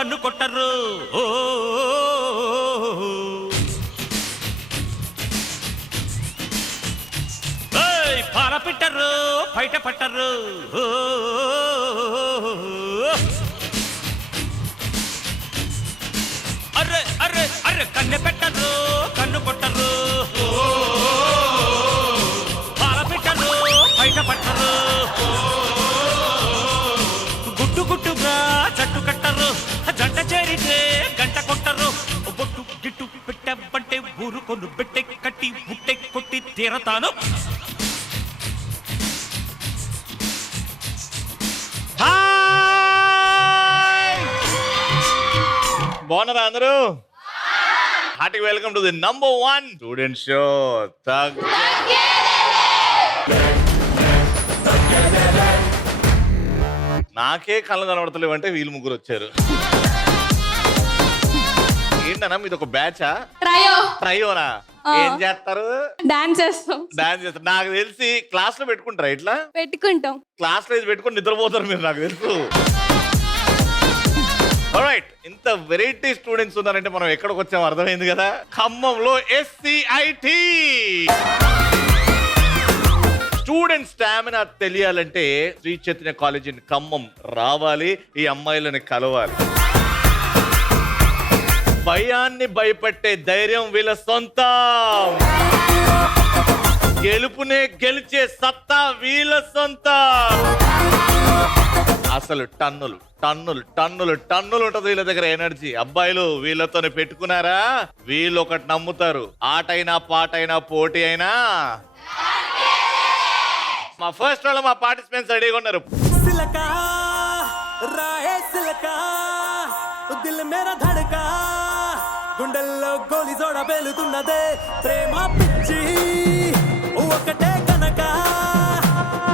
కన్ను కొట్టరు పాల పిట్టరు బయట పట్టరు అర్రే అర్రే అర్రే కన్నె పెట్టరు కన్ను కొట్టరు పాల పిట్టరు బయట పట్టరు గుట్టు గుట్టుగా జట్టు కట్టరు జంట చేరితే గంట కొట్టరు బొట్టు గిట్టు పెట్టబంటే ఊరు కొను పెట్టె కట్టి బుట్టె కొట్టి తీరతాను. బాగున్నారా అందరూ? Hearty welcome to the number 1 student show. నాకే కళ్ళు కనబడతలేవు అంటే వీళ్ళు ముగ్గురు వచ్చారు. ఏంటన్నా మీది ఒక బ్యాచా? ట్రయోనా? ఏం చేస్తారు? డాన్స్ చేస్తాం. నాకు తెలిసి క్లాస్ లో పెట్టుకుంటారా? ఇట్లా పెట్టుకుంటాం. క్లాస్ లో పెట్టుకుని నిద్రపోతారు మీరు, నాకు తెలుసు. ఆల్రైట్, ఇంత వెరైటీ స్టూడెంట్స్ ఉన్నారంటే మనం ఎక్కడికి వచ్చామో అర్థమైంది కదా. ఖమ్మంలో SCIT స్టూడెంట్ స్టామినా తెలియాలంటే శ్రీ చైతన్య కాలేజ్ ఇన్ ఖమ్మం రావాలి, ఈ అమ్మాయిలని కలవాలి. భయాన్ని భయపెట్టే ధైర్యం వీళ్ళ సొంతం, గెలుపునే గెలిచే సత్తా వీళ్ళ సొంతం. అసలు టన్నులు టన్నులు టన్నులు టన్నులు ఉంటది వీళ్ళ దగ్గర ఎనర్జీ. అబ్బాయిలు వీళ్ళతోనే పెట్టుకున్నారా, వీళ్ళు ఒకటి నమ్ముతారు, ఆటైనా పాటైనా పోటీ అయినా. మా ఫస్ట్ వాళ్ళు మా పార్టిసిపెంట్స్ రెడీగా ఉన్నారు. గుండెల్లో గోలి జోడ పేలుతున్నదే ప్రేమ పిచ్చి ఒకటే కనుక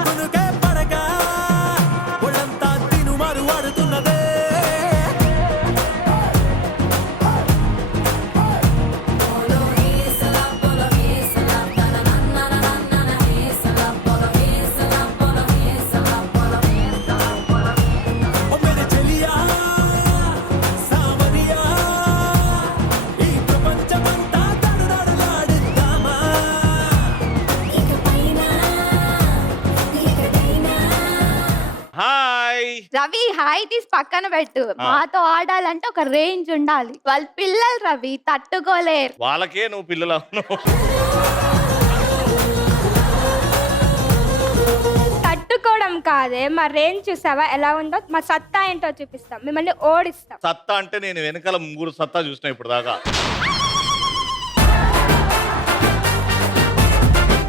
కొనుకే పడక ఒళ్ళంతా తిను మారు వాడుతున్నదే. రవి హాయ్ తీసి పక్కన పెట్టు. మాతో ఆడాలంటే ఒక రేంజ్ ఉండాలి. వాళ్ళు పిల్లలు రవి, తట్టుకోలేరు. వాళ్ళకే నువ్వు పిల్లలు అవును. తట్టుకోవడం కాదే, మా రేంజ్ చూసావా ఎలా ఉందో, మా సత్తా ఏంటో చూపిస్తాం, మిమ్మల్ని ఓడిస్తాం. సత్తా అంటే నేను వెనకాల ముగ్గురు సత్తా చూసిన ఇప్పుడు దాకా.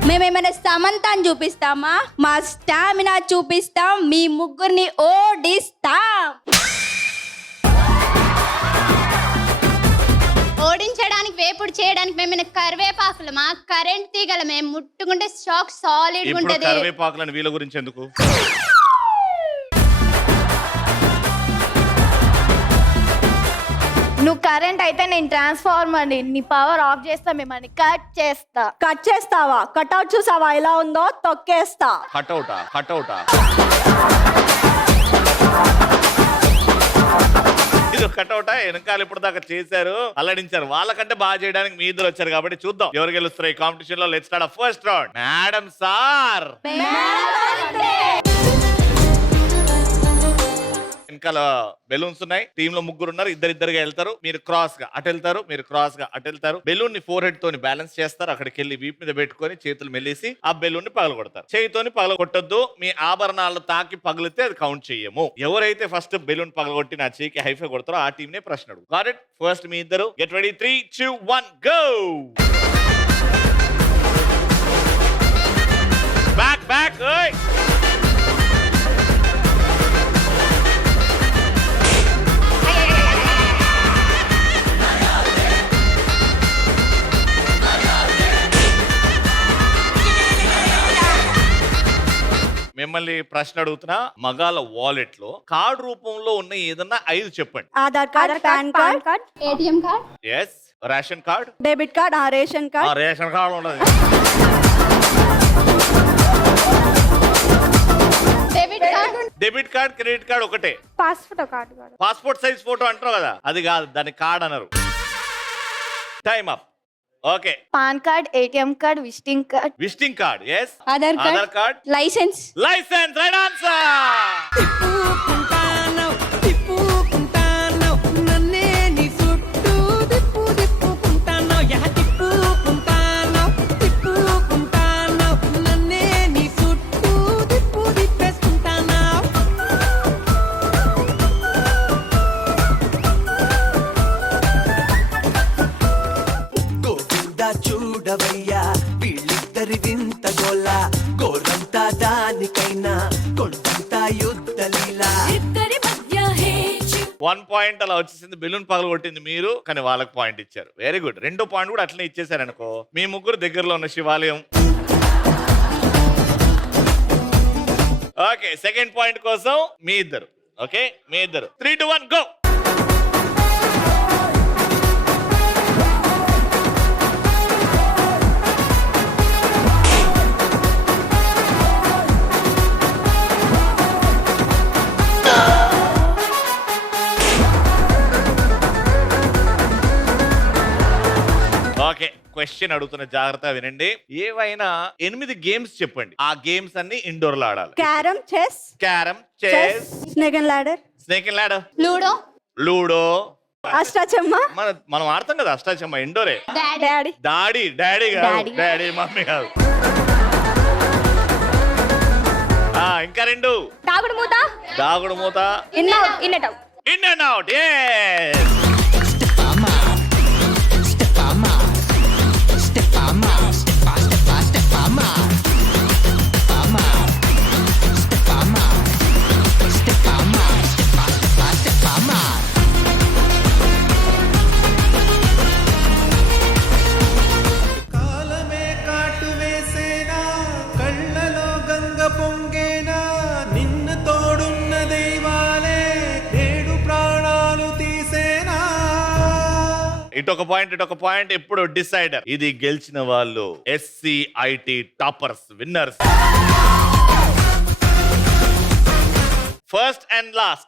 మేమేమైనా సమంతాన్ని చూపిస్తామా? మా స్టామినా చూపిస్తాం, మీ ముగ్గురిని ఓడిస్తాం. ఓడించడానికి వేపుడు చేయడానికి మేము కరివేపాకులు, మా కరెంట్ తీగల మేము ముట్టుకుంటే షాక్ సాలిడ్ ఉంటది. కరివేపాకులని వీళ్ళ గురించి ఎందుకు? నువ్వు కరెంట్ అయితే నేను ట్రాన్స్ఫార్మర్ నీ పవర్ ఆఫ్ చేస్తా, మిమ్మల్ని కట్ చేస్తా. కట్ చేస్తావా? కట్అవుట్ చూసావా ఎలా ఉందో? తొక్కేస్తా. కట్అవుటా? కట్అవుటా? ఇది కట్అవుటా? వెనకాల ఇప్పుడు దాకా చేశారు, అల్లడించారు. వాళ్ళకంటే బాగా చేయడానికి మీ ఇద్దరు వచ్చారు కాబట్టి చూద్దాం ఎవరు గెలుస్తారు ఈ కాంపిటీషన్ లో. Let's start first round. Madam sir, వెనకాల బెలూన్స్ ఉన్నాయి. టీమ్ లో ముగ్గురు ఉన్నారు, ఇద్దరిద్దరుగా వెళ్తారు. మీరు క్రాస్ గా అటు వెళ్తారు, మీరు క్రాస్ గా అటు వెళ్తారు. బెలూన్ ని 4 హెడ్ తోని బ్యాలెన్స్ చేస్తారు. అక్కడికి వెళ్ళి వీప్ మీద పెట్టుకొని చేతులు మెల్లేసి ఆ బెలూన్ ని పగలగొడతారు. చేయితోని పగలగొట్టొద్దు, మీ ఆభరణాలు తాకి పగిలితే అది కౌంట్ చెయ్యము. ఎవరైతే ఫస్ట్ బెలూన్ పగలగొట్టి నా చేయికి హైఫై కొడతారో ఆ టీమ్ నే ప్రశ్న అడుగు. Got it? ఫస్ట్ మీ ఇద్దరు get ready. 3, 2, 1 go. Back back. ఓయ్ మిమ్మల్ని ప్రశ్న అడుగుతున్నా. మగాల వాలెట్ లో కార్డ్ రూపంలో ఉన్న ఏదన్నా 5 చెప్పండి. Aadhaar card, PAN card, ATM card, yes. Ration card, debit card, ration card. Ration card ఉండదు. డెబిట్ కార్డ్ క్రెడిట్ కార్డ్ ఒకటే. పాస్పోర్ట్ కార్డు కాదు. పాస్పోర్ట్ సైజ్ ఫోటో అంటారు కదా, అది కాదు, దాని కార్డ్ అనరు. Time up. Okay. PAN card, ATM card, visiting card. Visiting card, yes. Aadhaar card, licence. Licence, right answer. చూడవయ్యా వీళ్ళిద్దరి వింత గోల, గోరంతా దానికైనా కొండంతా యుద్ధ లీలా. 1 పాయింట్ అలా వచ్చేసింది. బెలూన్ పగలు కొట్టింది మీరు, కానీ వాళ్ళకి పాయింట్ ఇచ్చారు. Very good. 2 పాయింట్ కూడా అట్లనే ఇచ్చేసారు అనుకో, మీ ముగ్గురు దగ్గరలో ఉన్న శివాలయం. ఓకే, సెకండ్ పాయింట్ కోసం మీ ఇద్దరు. ఓకే, మీ ఇద్దరు. 3, 2, 1 గో. ఓకే, క్వశ్చన్ అడుగుతున్న జాగ్రత్త వినండి. ఏవైనా 8 గేమ్స్ చెప్పండి. ఆ గేమ్స్ అన్ని ఇండోర్ లో ఆడాలి. Carrom, chess, snake and ladder, ludo, ludo, అష్టాచమ్మ. మనం ఆడతాం కదా అష్టాచమ్మ, ఇండోరే. డాడీ, డాడీ కాదు, డాడీ మమ్మీ కాదు. ఇంకా 2. దాగుడు మూత, in and out. In and out. కాలమే కాటు వేసేనా, కళ్ళలో గంగ పొంగేనా, నిన్ను తోడున్న దైవాలే ఏడు ప్రాణాలు తీసేనా. ఇటొక పాయింట్. ఇప్పుడు డిసైడర్. ఇది గెలిచిన వాళ్ళు SCIT toppers, winners. First and last.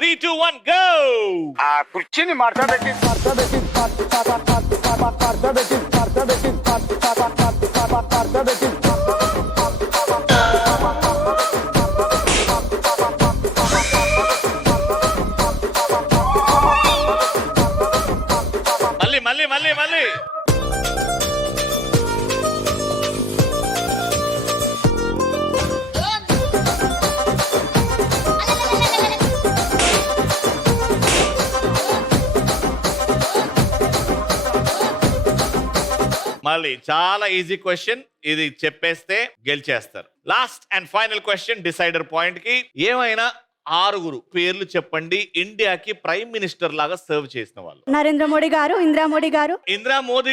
3, 2, 1 go. ఆ కుర్చీని మార్చబెట్టి మళ్ళీ మళ్ళీ చాలా ఈజీ క్వశ్చన్. ఇది చెప్పేస్తే గెలిచేస్తారు. Last and final question, decider point కి. ఏమైనా 6 పేర్లు చెప్పండి ఇండియాకి ప్రైమ్ మినిస్టర్ లాగా సర్వ్ చేసిన వాళ్ళు. నరేంద్ర మోడీ గారు, ఇందిరా మోడీ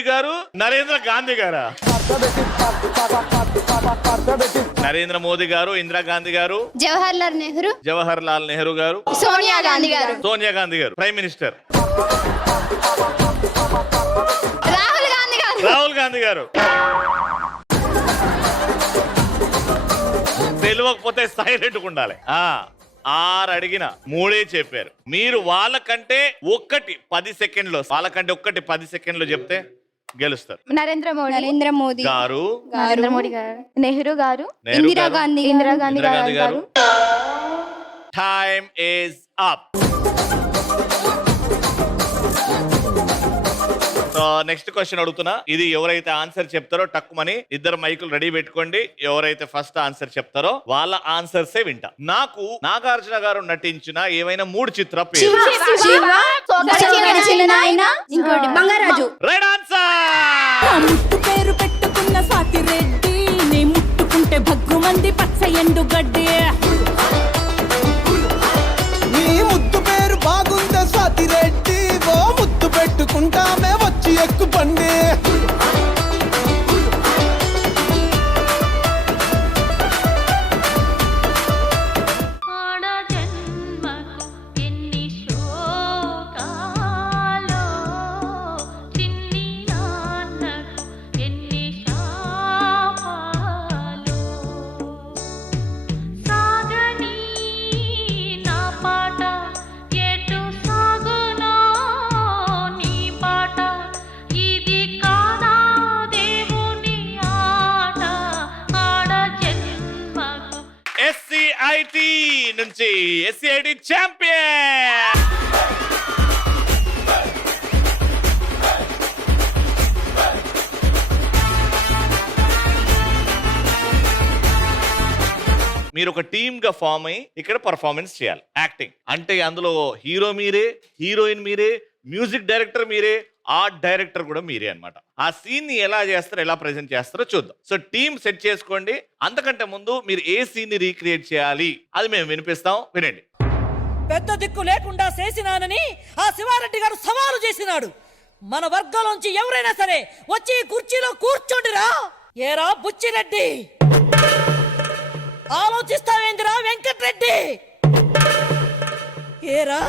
గారు, నరేంద్ర గాంధీ గారా? నరేంద్ర మోదీ గారు, ఇందిరా గాంధీ గారు, జవహర్ లాల్ నెహ్రూ గారు, సోనియా గాంధీ గారు. ప్రైమ్ మినిస్టర్ రాహుల్ గాంధీ గారు. తెలియకపోతే సైలెంట్ ఉండాలి. 6 అడిగిన 3 చెప్పారు. మీరు వాళ్ళకంటే 10 సెకండ్లో చెప్తే గెలుస్తారు. నరేంద్ర మోదీ గారు, నెహ్రూ గారు, ఇందిరా గాంధీ గారు. Time is up. So next question అడుగుతున్నా. ఇది ఎవరైతే ఆన్సర్ చెప్తారో టక్కుమని ఇద్దరు మైకులు రెడీ పెట్టుకోండి. ఎవరైతే ఫస్ట్ ఆన్సర్ చెప్తారో వాళ్ళ ఆన్సర్సే వింటా. నాకు నాగార్జున గారు నటించిన ఏవైనా 3 చిత్ర పేరు. Right answer. ముట్టు పేరు పెట్టుకున్న స్వాతి రెడ్డి, నీ ముట్టుకుంటే భగ్గు మంది పచ్చ ఎండు గడ్డి. నీ ముద్దు పేరు బాగుందా స్వాతి రెడ్డి, ఓ ముద్దు పెట్టుకుంటామే వచ్చి ఎక్కు బండి. సాధ నుంచి SCID ఛాంపియన్. మీరు ఒక టీమ్ గా ఫామ్ అయ్యి ఇక్కడ పర్ఫార్మెన్స్ చేయాలి. యాక్టింగ్ అంటే అందులో హీరో మీరే, హీరోయిన్ మీరే, మ్యూజిక్ డైరెక్టర్ మీరే, ఆర్ట్ డైరెక్టర్ కూడా మీరే అన్నమాట. ఆ సీన్ ని ఎలా చేస్తారో, ఎలా ప్రెజెంట్ చేస్తారో చూద్దాం. సో టీమ్ సెట్ చేసుకోండి. అంతకంటే ముందు మీరు ఏ సీన్ ని రీక్రియేట్ చేయాలి అది మేము వినిపిస్తాం, వినండి. పెద్ద దిక్కు లేకుండా చేసినానని ఆ శివారెడ్డి గారు సవాలు చేసినాడు. మన వర్గంలోంచి ఎవరైనా సరే వచ్చి ఈ కుర్చీలో కూర్చోండిరా. ఏరా బుచ్చిరెడ్డి, ఆలోచిస్తావేందిరా వెంకట్రెడ్డి? ఏరా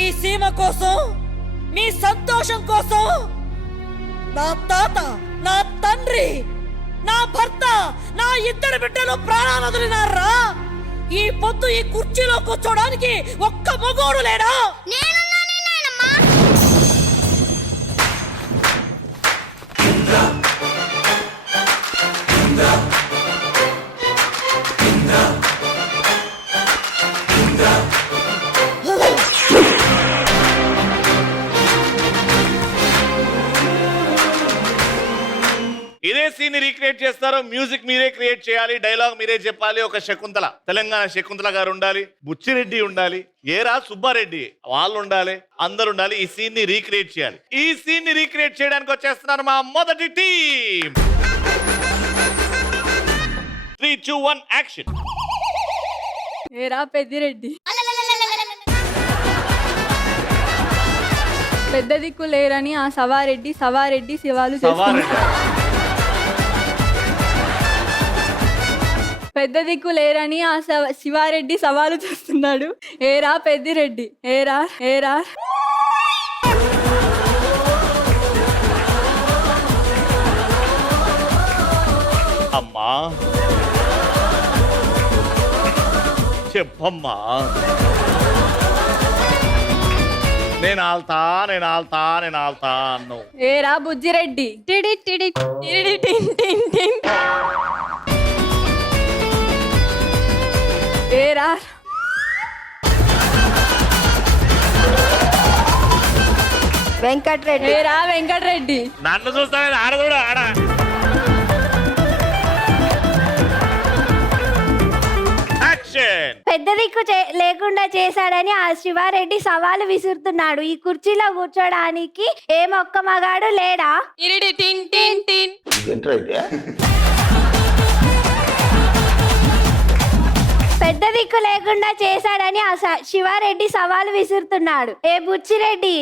ఈ సీమ కోసం, మీ సంతోషం కోసం నా తాత, నా తండ్రి, నా భర్త, నా ఇద్దరు బిడ్డలు ప్రాణాలు వదిలినారా. ఈ పొద్దు ఈ కుర్చీలో కూర్చోడానికి ఒక్క మగోడు లేడా? ఇదే సీన్ రీక్రియేట్ చేస్తారో, మ్యూజిక్ మీరే క్రియేట్ చేయాలి, డైలాగ్ మీరే చెప్పాలి. ఒక శకుంతల, తెలంగాణ శకుంతల గారు ఉండాలి, బుచ్చిరెడ్డి ఉండాలి, ఏరా సుబ్బారెడ్డి వాళ్ళు ఉండాలి, అందరు ఉండాలి. ఈ సీన్ ని రీక్రియేట్ చేయాలి. ఈ సీన్ ని రీక్రియేట్ చేయడానికి వచ్చేస్తున్నారు మా మొదటి టీం. 3, 2, 1 యాక్షన్. ఏరా పెద్దిరెడ్డి, పెద్ద దిక్కు లేరని ఆ సవారెడ్డి శివాలు చేస్తున్నారు. పెద్ద దిక్కు లేరని ఆ శివారెడ్డి సవాలు చేస్తున్నాడు. ఏరా పెద్దిరెడ్డి, ఏరా ఏరా. అమ్మా చెప్పమ్మా. నేను ఆల్తా అన్నావు. ఏరా బుజ్జిరెడ్డి, టిడి టిడి టిడి టిన్ టిన్ టిన్. ఏరా వెంకట్రెడ్డి, ఏరా వెంకట్రెడ్డి. నన్ను చూస్తాను, ఆడ చూడ ఆడ. పెద్ద దిక్కు లేకుండా చేశాడని ఆ శివారెడ్డి సవాలు విసురుతున్నాడు. ఈ కుర్చీలో కూర్చోడానికి ఏ మొక్క మగాడు లేడా? పెద్ద దిక్కు లేకుండా చేశాడని ఆ శివారెడ్డి సవాలు విసురుతున్నాడు. ఏ బుచ్చిరెడ్డి,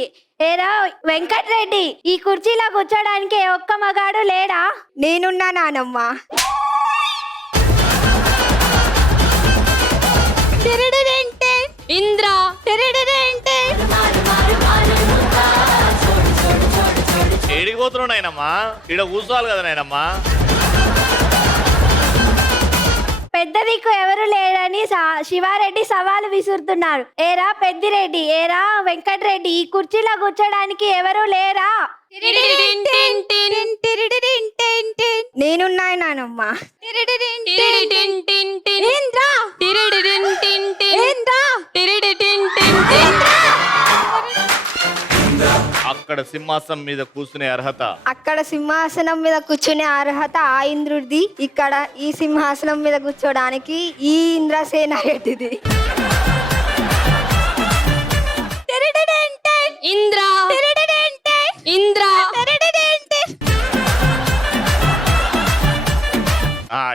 ఏరా వెంకట్రెడ్డి, ఈ కుర్చీలో కూర్చోడానికి ఏ ఒక్క మగాడు లేడా? నేనున్నా నానమ్మా. ఇంద్రా ఏడికి పోతున్నావు నాయనమ్మా? ఈడ కూర్చోవాలి కదా నాయనమ్మా. పెద్ద దిక్కు ఎవరు లేరని శివారెడ్డి సవాలు విసురుతున్నాడు. ఏరా పెద్దిరెడ్డి, ఏరా వెంకట్రెడ్డి, ఈ కుర్చీలో కూర్చోడానికి ఎవరు లేరా? నేనున్నా నానమ్మా. అక్కడ సింహాసనం మీద కూర్చునే అర్హత, అక్కడ సింహాసనం మీద కూర్చునే అర్హత ఆ ఇంద్రుడిది. ఇక్కడ ఈ సింహాసనం మీద కూర్చోడానికి ఈ ఇంద్రసేన రెడ్డిది.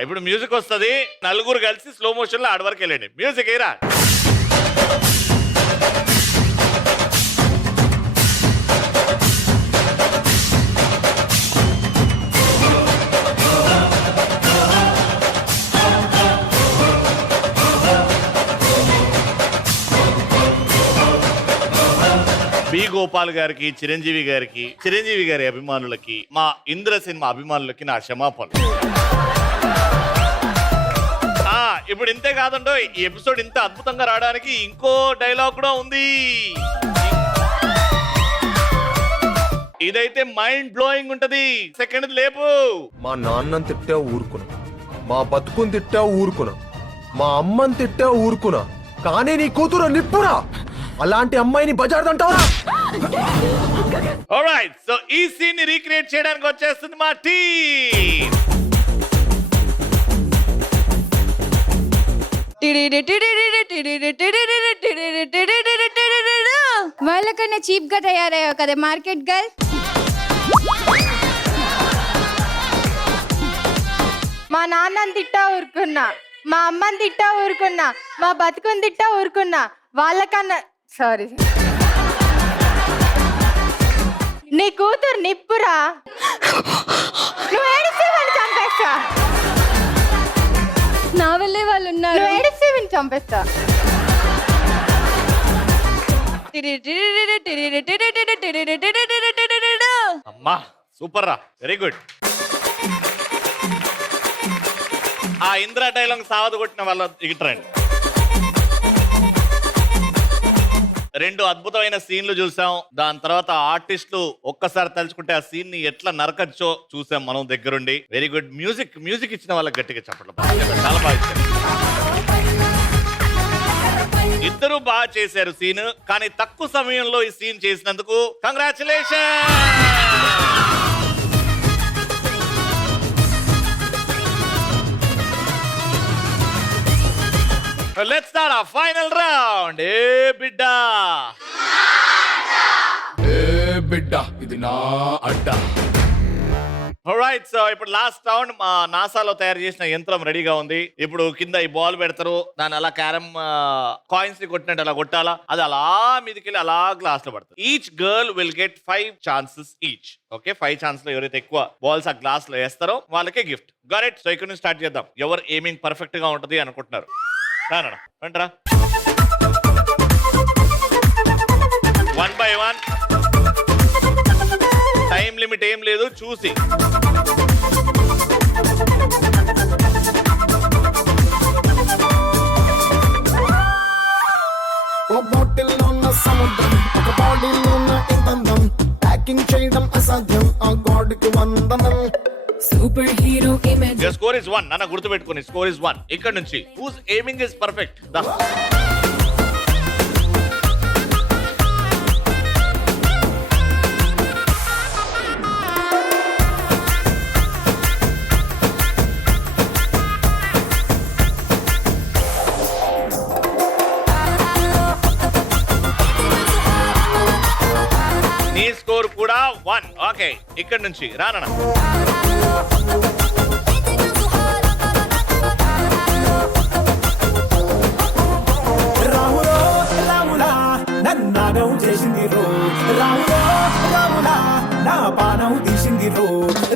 ఇప్పుడు మ్యూజిక్ వస్తుంది. నలుగురు కలిసి స్లో మోషన్ లో ఆడ వరకు వెళ్ళండి. మ్యూజిక్ ఏరా. బి గోపాల్ గారికి, చిరంజీవి గారి అభిమానులకి, మా ఇంద్ర సినిమా అభిమానులకి నా క్షమాపణలు. ఇప్పుడు ఇంతే కాదండో, ఈ ఎపిసోడ్ ఇంత అద్భుతంగా రావడానికి ఇంకో డైలాగ్ కూడా ఉంది. ఇదైతే మైండ్ బ్లోయింగ్ ఉంటది. సెకండ్ లేపు. మా నాన్నని తిట్టా ఊరుకున్నా, మా బతుకుని తిట్టా ఊరుకున్నా, మా అమ్మని తిట్టే ఊరుకున్నా, కానీ నీ కూతురు నిప్పురా. అలాంటి అమ్మాయిని బజార్దంటావా? ఆల్రైట్, సో ఈ సీన్ ని రీక్రియేట్ చేయడానికి వచ్చేస్తుంది మా టీమ్. వాళ్ళకన్నా చీప్ గా తయారయ్యావు కదా మార్కెట్ గర్ల్. మా నాన్నని తిట్టా ఊరుకున్నా, మా అమ్మని తిట్టా ఊరుకున్నా, మా బతుకుని తిట్టా ఊరుకున్నా. వాళ్ళకన్నా సారీ, నీ కూతురు నిప్పురా. నువ్వు ఏడిస్తే వాడిని చంపేస్తా. నా వల్లే వాళ్ళు ఉన్నారు. నువ్వు ఏడిస్తే వీడిని చంపేస్తా. అమ్మా సూపర్ రా, వెరీ గుడ్. ఆ ఇంద్ర డైలాగ్ సావదు కొట్టిన వాళ్ళ దిగిట్రండి. రెండు అద్భుతమైన సీన్లు చూసాం. దాని తర్వాత ఆర్టిస్టులు ఒక్కసారి తలుచుకుంటే ఆ సీన్ ని ఎట్లా నరకచ్చో చూసాం మనం దగ్గరుండి. Very good. మ్యూజిక్ ఇచ్చిన వాళ్ళకి గట్టిగా చెప్పట్లు. చాలా బాగా ఇచ్చారు. ఇద్దరు బాగా చేశారు సీన్, కానీ తక్కువ సమయంలో ఈ సీన్ చేసినందుకు congratulation. Let's start our final round. ఏ బిడ్డా ఇది నా అడ్డా. రైట్, సో ఇప్పుడు లాస్ట్ రౌండ్. మా నాసాలో తయారు చేసిన యంత్రం రెడీగా ఉంది. ఇప్పుడు కింద ఈ బాల్ పెడతారు, దాన్ని అలా క్యారమ్ కాయిన్స్ ని కొట్టినట్టు అలా కొట్టాలా, అది అలా మీదకెళ్ళి అలా గ్లాస్ లో పడుతుంది. Each girl will get 5 chances each. Okay, 5 chance లో ఎవరైతే ఎక్కువ బాల్స్ ఆ గ్లాస్ లో వేస్తారో వాళ్ళకే గిఫ్ట్. గాట్. సో ఇక్కడ నుంచి స్టార్ట్ చేద్దాం. ఎవరు ఎయిమింగ్ పర్ఫెక్ట్ గా ఉంటది అనుకుంటున్నారు? అంటారా 1 by 1. టైం లిమిట్ ఏం లేదు, చూసి. ఓ బాటిల్లో ఉన్న సముద్రం, ఒక బాడీలో ఉన్న ఇంధనం, ప్యాకింగ్ చేయడం అసాధ్యం, ఆ గాడ్కి వందనం. Super hero image. Your score is 1. నన్ను గుర్తుపెట్టుకుని, స్కోర్ ఇస్ 1. ఇక్కడ నుంచి whose aiming is perfect? నీ స్కోర్ కూడా 1. ఓకే, ఇక్కడ నుంచి రానా. రాములో రాములా నన్నాగం చేసింది రో, రాములో రాములా నా పానం తీసింది రో,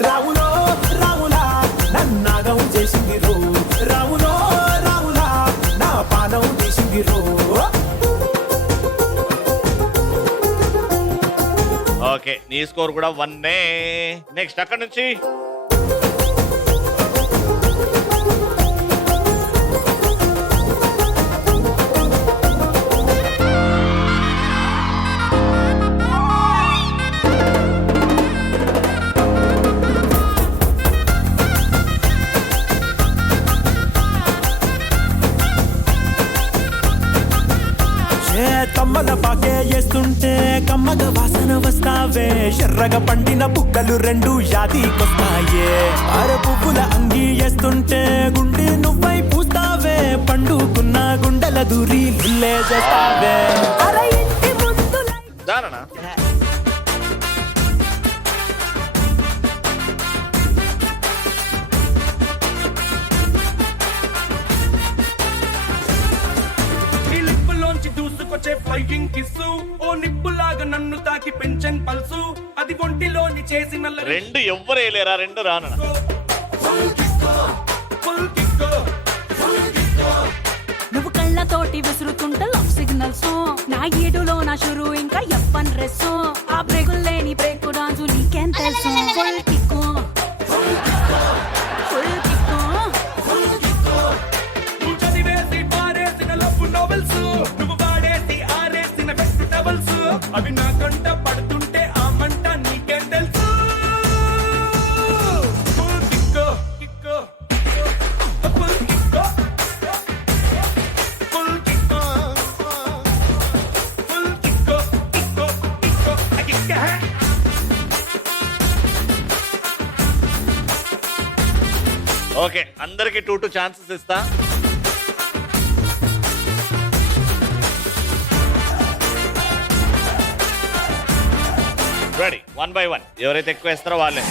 రాములో రాములా నన్నాగం చేసింది రో, రాములో రాములా నా పానం తీసింది రో. ఓకే, నీ స్కోర్ కూడా 1. నెక్స్ట్ అక్కడ నుంచి కమ్మల పాకే చేస్తుంటే కమ్మగ వాసన వస్తావే, ఎర్రగా పండిన బుక్కలు 2 యాదికొస్తాయే, అర పువ్వుల అంగి వేస్తుంటే గుండె నువ్వై పూస్తావే, పండుకున్న గుండెల దూరి లుల్లే చేస్తావే. దానా దూసుకొచ్చే ఫ్లైయింగ్ కిస్సు, ఓ నిప్పులాగా నన్ను తాకి పెంచన్ పల్సు, అది ఒంటిలోని చేసిన 2 ఎవ్వరు వేయలేరా? 2 రానా. నువ్వు కళ్ళతోటి విసురుతుంటే లవ్ సిగ్నల్స్, నా ఏడులో నా షురు ఇంకా ఎప్పన్ రెస్, ఆ బ్రేకులు లేని బ్రేక్ డాన్స్ నీకేం తెలుసు. Full kick, full kick. నువ్వు చదివేసి పారేసిన లవ్ నోవెల్స్, నువ్వు వాడేసి ఆరేసిన బెస్ట్ డబల్స్, అవి నా కంట పడుతుంటే ఆ మంట నీకేం తెలుసు. కిక్కు కిక్కు కిక్కు ఓకే, అందరికి 2 ఛాన్సెస్ ఇస్తా. Ready, 1 by 1. ఎవరైతే ఎక్కువ వేస్తారో వాళ్ళే.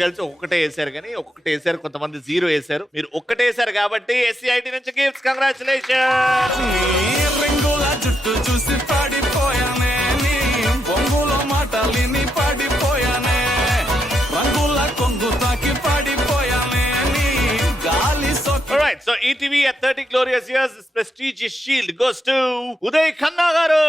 కలిసి ఒక్కటే వేసారు, కానీ ఒక్కటే వేసారు, కొంతమంది 0 వేసారు. మీరు ఒక్కటే వేసారు కాబట్టి SCIT నుంచి గిఫ్ట్స్. కంగ్రాచులేషన్. రింగుల జుట్టు చూసి పడిపోయానే, నీ బొంగులో మాటలిని పడిపోయానే, రంగుల కొంగు తాకి పడిపోయానే, నీ గాలి Alright, so ETV at 30 glorious years, this prestigious shield goes to Uday Khanna garu.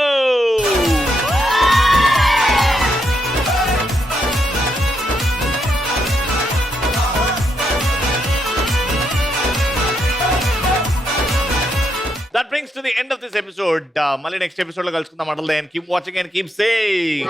That brings to the end of this episode. Mali next episode lo kalusukundam. Until then, keep watching and keep saying.